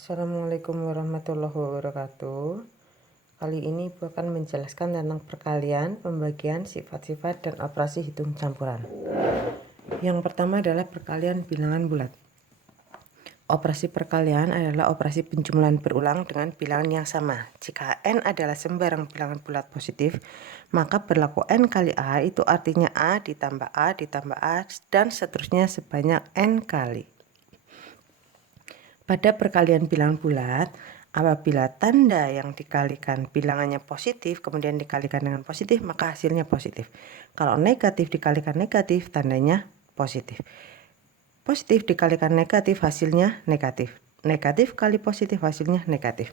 Assalamualaikum warahmatullahi wabarakatuh. Kali ini Ibu akan menjelaskan tentang perkalian, pembagian, sifat-sifat, dan operasi hitung campuran. Yang pertama adalah perkalian bilangan bulat. Operasi perkalian adalah operasi penjumlahan berulang dengan bilangan yang sama. Jika n adalah sembarang bilangan bulat positif, maka berlaku n kali A, itu artinya A ditambah A dan seterusnya sebanyak n kali. Pada perkalian bilangan bulat, apabila tanda yang dikalikan bilangannya positif, kemudian dikalikan dengan positif, maka hasilnya positif. Kalau negatif dikalikan negatif, tandanya positif. Positif dikalikan negatif, hasilnya negatif. Negatif kali positif, hasilnya negatif.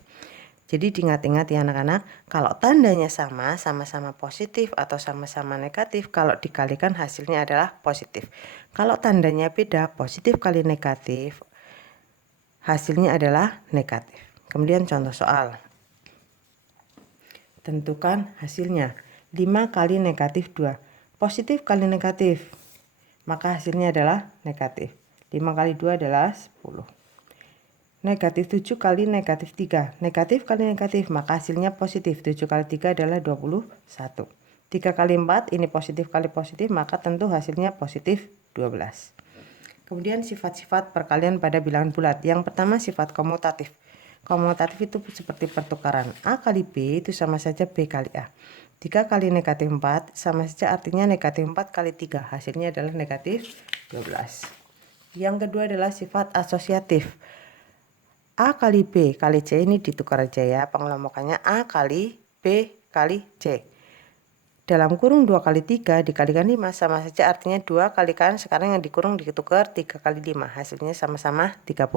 Jadi diingat-ingat ya anak-anak, kalau tandanya sama-sama positif atau sama-sama negatif, kalau dikalikan hasilnya adalah positif. Kalau tandanya beda, positif kali negatif, hasilnya adalah negatif. Kemudian contoh soal. Tentukan hasilnya. 5 kali negatif 2. Positif kali negatif, maka hasilnya adalah negatif. 5 kali 2 adalah 10. Negatif 7 kali negatif 3. Negatif kali negatif, maka hasilnya positif. 7 kali 3 adalah 21. 3 kali 4, ini positif kali positif, maka tentu hasilnya positif 12. Kemudian sifat-sifat perkalian pada bilangan bulat. Yang pertama sifat komutatif. Komutatif itu seperti pertukaran. A kali B itu sama saja B kali A. 3 kali negatif 4 sama saja artinya negatif 4 kali 3. Hasilnya adalah negatif 12. Yang kedua adalah sifat asosiatif. A kali B kali C ini ditukar aja ya. Pengelompokannya A kali B kali C. Dalam kurung 2 kali 3 dikalikan 5 sama saja artinya 2 kalikan sekarang yang dikurung ditukar 3 kali 5. Hasilnya sama-sama 30.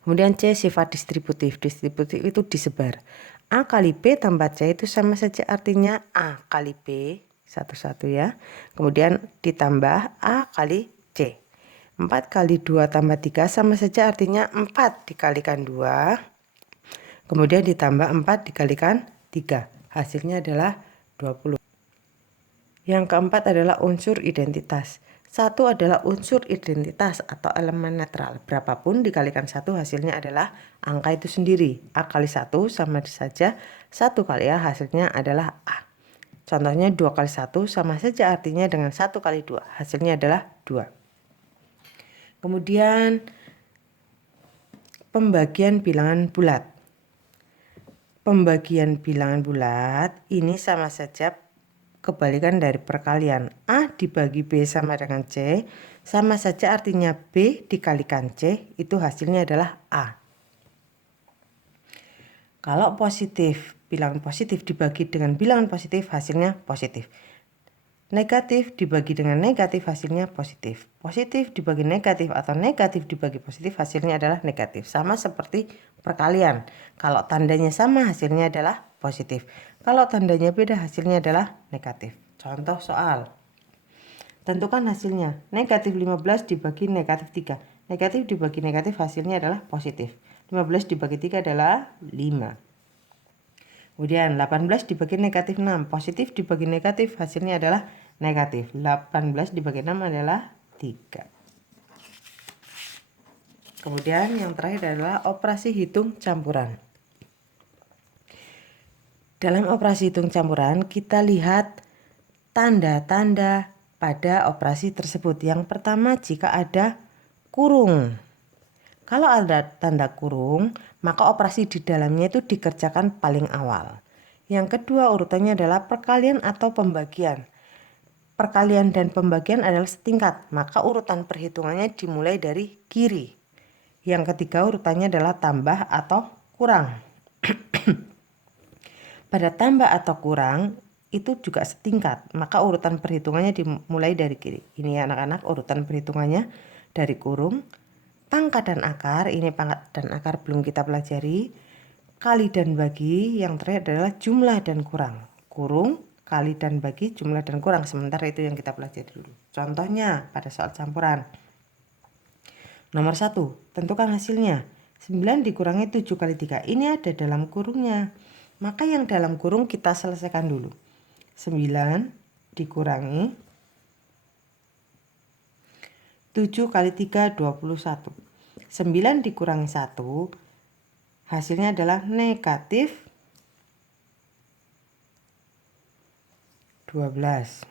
Kemudian C sifat distributif. Distributif itu disebar. A kali B tambah C itu sama saja artinya A kali B satu-satu ya. Kemudian ditambah A kali C. 4 kali 2 tambah 3 sama saja artinya 4 dikalikan 2. Kemudian ditambah 4 dikalikan 3. Hasilnya adalah 20. Yang keempat adalah unsur identitas. 1 adalah unsur identitas atau elemen netral. Berapapun dikalikan 1 hasilnya adalah angka itu sendiri. A kali 1 sama saja 1 kali A hasilnya adalah A. Contohnya 2 kali 1 sama saja artinya dengan 1 kali 2. Hasilnya adalah 2. Kemudian pembagian bilangan bulat. Pembagian bilangan bulat ini sama saja kebalikan dari perkalian. A dibagi B sama dengan C sama saja artinya B dikalikan C itu hasilnya adalah A. Kalau positif, bilangan positif dibagi dengan bilangan positif hasilnya positif. Negatif dibagi dengan negatif hasilnya positif. Positif dibagi negatif atau negatif dibagi positif hasilnya adalah negatif. Sama seperti perkalian. Kalau tandanya sama hasilnya adalah positif. Kalau tandanya beda hasilnya adalah negatif. Contoh soal. Tentukan hasilnya. Negatif 15 dibagi negatif 3. Negatif dibagi negatif hasilnya adalah positif. 15 dibagi 3 adalah 5. Kemudian 18 dibagi negatif 6. Positif dibagi negatif hasilnya adalah negatif. 18 dibagi 6 adalah 3. Kemudian yang terakhir adalah operasi hitung campuran. Dalam operasi hitung campuran kita lihat tanda-tanda pada operasi tersebut. Yang pertama jika ada kurung. Kalau ada tanda kurung, maka operasi di dalamnya itu dikerjakan paling awal. Yang kedua urutannya adalah perkalian atau pembagian. Perkalian dan pembagian adalah setingkat, maka urutan perhitungannya dimulai dari kiri. Yang ketiga urutannya adalah tambah atau kurang. Pada tambah atau kurang itu juga setingkat, maka urutan perhitungannya dimulai dari kiri. Ini ya anak-anak urutan perhitungannya dari kurung. Pangkat dan akar, ini pangkat dan akar belum kita pelajari. Kali dan bagi, yang terakhir adalah jumlah dan kurang. Kurung, kali dan bagi, jumlah dan kurang. Sementara itu yang kita pelajari dulu. Contohnya pada soal campuran. Nomor 1, tentukan hasilnya. 9 dikurangi 7 kali 3. Ini ada dalam kurungnya. Maka yang dalam kurung kita selesaikan dulu. 9 dikurangi 7 kali 3 21. 9 dikurangi 1 hasilnya adalah negatif 12.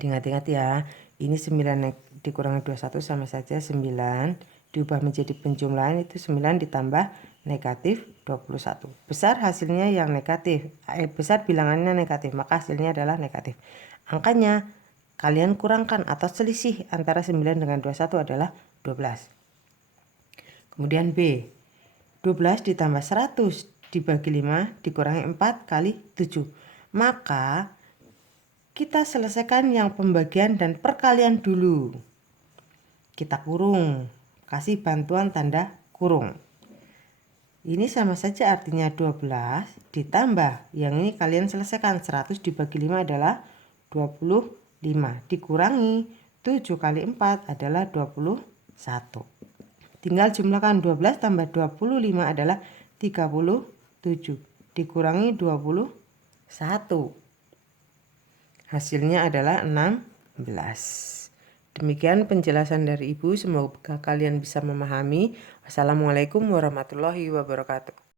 Ingat-ingat ya, ini 9 dikurangi 21 sama saja 9. Diubah menjadi penjumlahan itu 9 ditambah negatif 21. Besar hasilnya yang negatif, besar bilangannya negatif, maka hasilnya adalah negatif. Angkanya kalian kurangkan atau selisih antara 9 dengan 21 adalah 12. Kemudian B, 12 ditambah 100 dibagi 5 dikurangi 4 kali 7. Maka kita selesaikan yang pembagian dan perkalian dulu. Kita kurung, kasih bantuan tanda kurung. Ini sama saja artinya 12 ditambah, yang ini kalian selesaikan, 100 dibagi 5 adalah 25. Dikurangi 7 kali 4 adalah 21. Tinggal jumlahkan 12 tambah 25 adalah 37. Dikurangi 21. Hasilnya adalah 16. Demikian penjelasan dari Ibu, semoga kalian bisa memahami. Wassalamualaikum warahmatullahi wabarakatuh.